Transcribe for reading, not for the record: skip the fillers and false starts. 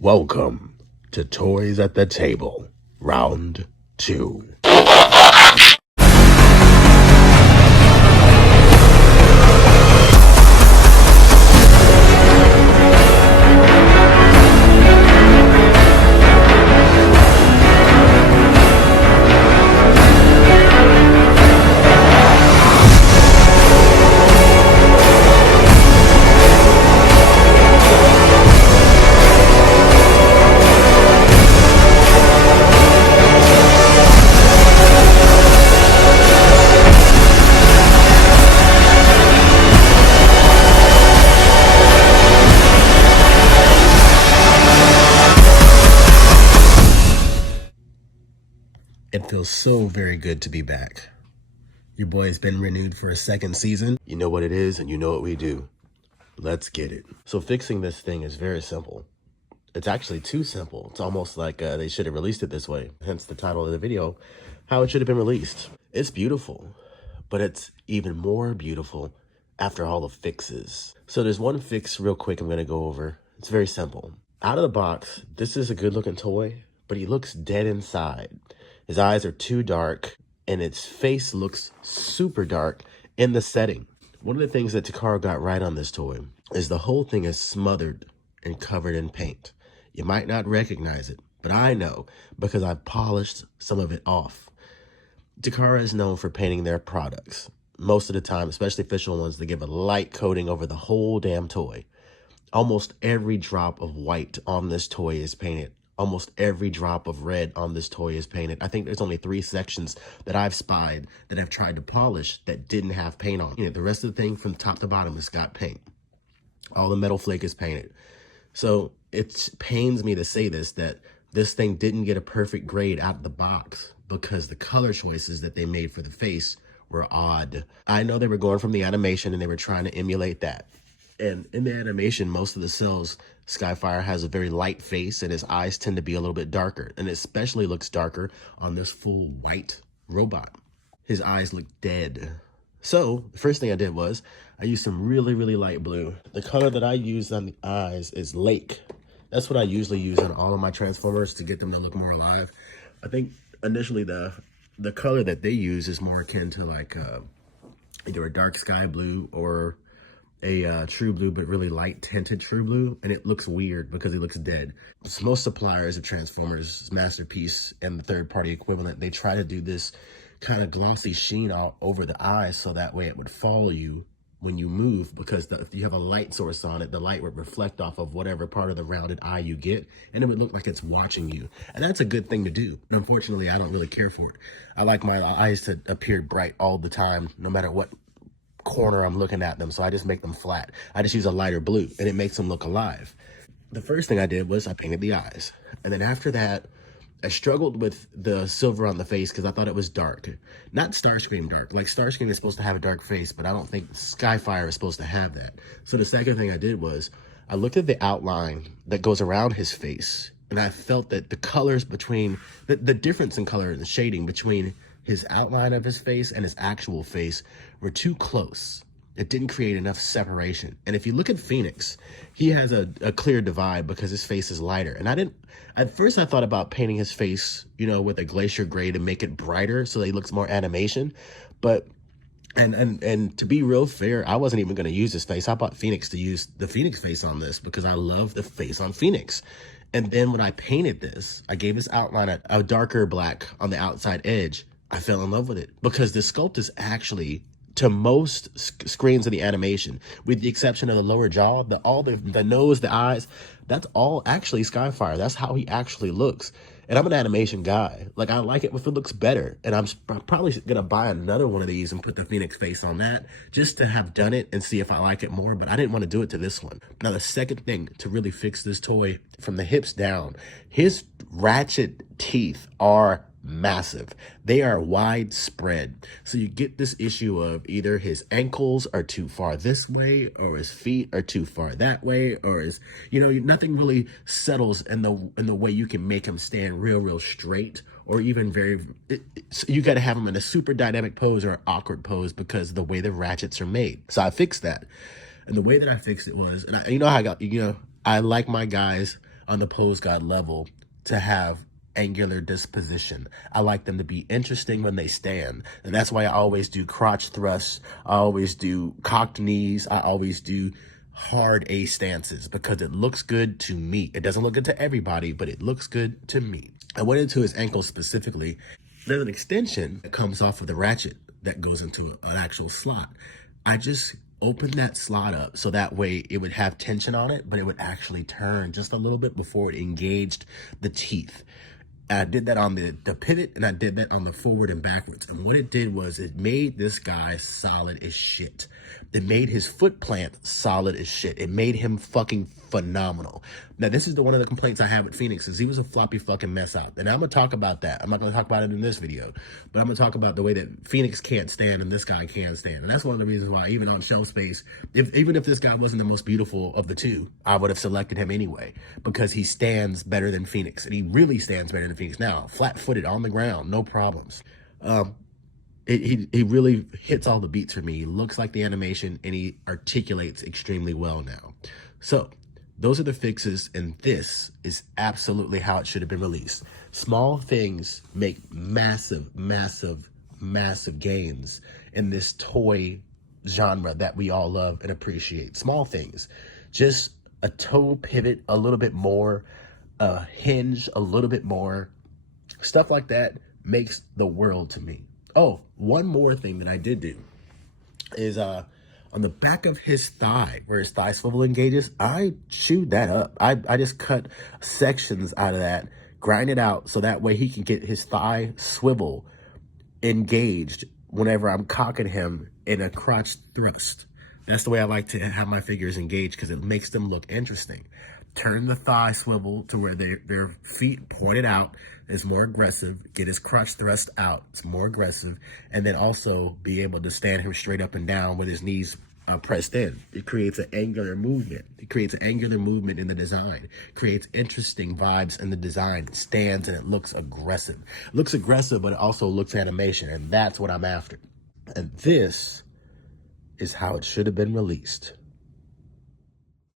Welcome to Toys at the Table, Round 2. It feels so very good to be back. Your boy's been renewed for a second season. You know what it is and you know what we do. Let's get it. So fixing this thing is very simple. It's actually too simple. It's almost like they should have released it this way. Hence the title of the video, how it should have been released. It's beautiful, but it's even more beautiful after all the fixes. So there's one fix real quick I'm gonna go over. It's very simple. Out of the box, this is a good looking toy, but he looks dead inside. His eyes are too dark, and its face looks super dark in the setting. One of the things that Takara got right on this toy is the whole thing is smothered and covered in paint. You might not recognize it, but I know because I've polished some of it off. Takara is known for painting their products. Most of the time, especially official ones, they give a light coating over the whole damn toy. Almost every drop of white on this toy is painted. Almost every drop of red on this toy is painted. I think there's only 3 sections that I've spied that I've tried to polish that didn't have paint on. You know, the rest of the thing from top to bottom has got paint. All the metal flake is painted. So it pains me to say this, that this thing didn't get a perfect grade out of the box because the color choices that they made for the face were odd. I know they were going from the animation and they were trying to emulate that. And in the animation, most of the cells, SKYFIRE has a very light face and his eyes tend to be a little bit darker. And it especially looks darker on this full white robot. His eyes look dead. So the first thing I did was I used some really, really light blue. The color that I used on the eyes is Lake. That's what I usually use on all of my Transformers to get them to look more alive. I think initially the color that they use is more akin to like either a dark sky blue or a true blue, but really light tinted true blue, and it looks weird because it looks dead. So most suppliers of Transformers, Masterpiece, and the third-party equivalent, they try to do this kind of glossy sheen all over the eyes so that way it would follow you when you move, because if you have a light source on it, the light would reflect off of whatever part of the rounded eye you get, and it would look like it's watching you. And that's a good thing to do. Unfortunately, I don't really care for it. I like my eyes to appear bright all the time, no matter what corner I'm looking at them, so I just make them flat. I just use a lighter blue and it makes them look alive. The first thing I did was I painted the eyes, and then after that I struggled with the silver on the face because I thought it was dark. Not Starscream dark. Like Starscream is supposed to have a dark face, but I don't think SKYFIRE is supposed to have that. So the second thing I did was I looked at the outline that goes around his face, and I felt that the colors between the difference in color and the shading between his outline of his face and his actual face were too close. It didn't create enough separation. And if you look at Phoenix, he has a clear divide because his face is lighter. And at first I thought about painting his face, you know, with a glacier gray to make it brighter so that he looks more animation. But, and to be real fair, I wasn't even gonna use his face. I bought Phoenix to use the Phoenix face on this because I love the face on Phoenix. And then when I painted this, I gave this outline a darker black on the outside edge. I fell in love with it because the sculpt is actually, to most screens of the animation, with the exception of the lower jaw, the nose, the eyes, that's all actually SKYFIRE. That's how he actually looks. And I'm an animation guy. Like, I like it if it looks better. And I'm probably gonna buy another one of these and put the Phoenix face on that just to have done it and see if I like it more. But I didn't want to do it to this one. Now, the second thing to really fix this toy from the hips down, his ratchet teeth are massive. They are widespread. So you get this issue of either his ankles are too far this way or his feet are too far that way, or his, you know, nothing really settles in the way you can make him stand real straight, or even you got to have him in a super dynamic pose or an awkward pose because of the way the ratchets are made. So I fixed that. And the way that I fixed it was, and you know how I like my guys on the pose god level to have angular disposition. I like them to be interesting when they stand. And that's why I always do crotch thrusts. I always do cocked knees. I always do hard A stances because it looks good to me. It doesn't look good to everybody, but it looks good to me. I went into his ankle specifically. There's an extension that comes off of the ratchet that goes into an actual slot. I just opened that slot up so that way it would have tension on it, but it would actually turn just a little bit before it engaged the teeth. I did that on the pivot, and I did that on the forward and backwards. And what it did was it made this guy solid as shit. It made his foot plant solid as shit. It made him fucking phenomenal. Now, this is one of the complaints I have with Phoenix is he was a floppy fucking mess out. And I'm going to talk about that. I'm not going to talk about it in this video, but I'm going to talk about the way that Phoenix can't stand and this guy can stand. And that's one of the reasons why even on shelf space, even if this guy wasn't the most beautiful of the two, I would have selected him anyway because he stands better than Phoenix. And he really stands better than Phoenix. Now, flat-footed on the ground, no problems. He really hits all the beats for me. He looks like the animation and he articulates extremely well now. So those are the fixes, and this is absolutely how it should have been released. Small things make massive, massive, massive gains in this toy genre that we all love and appreciate. Small things, just a toe pivot a little bit more, a hinge a little bit more, stuff like that makes the world to me. Oh, one more thing that I did do is on the back of his thigh, where his thigh swivel engages, I chewed that up. I just cut sections out of that, grind it out so that way he can get his thigh swivel engaged whenever I'm cocking him in a crotch thrust. That's the way I like to have my figures engaged because it makes them look interesting. Turn the thigh swivel to where their feet pointed out is more aggressive. Get his crotch thrust out. It's more aggressive. And then also be able to stand him straight up and down with his knees pressed in. It creates an angular movement. It creates an angular movement in the design. It creates interesting vibes in the design. It stands and it looks aggressive. It looks aggressive, but it also looks animation. And that's what I'm after. And this is how it should have been released.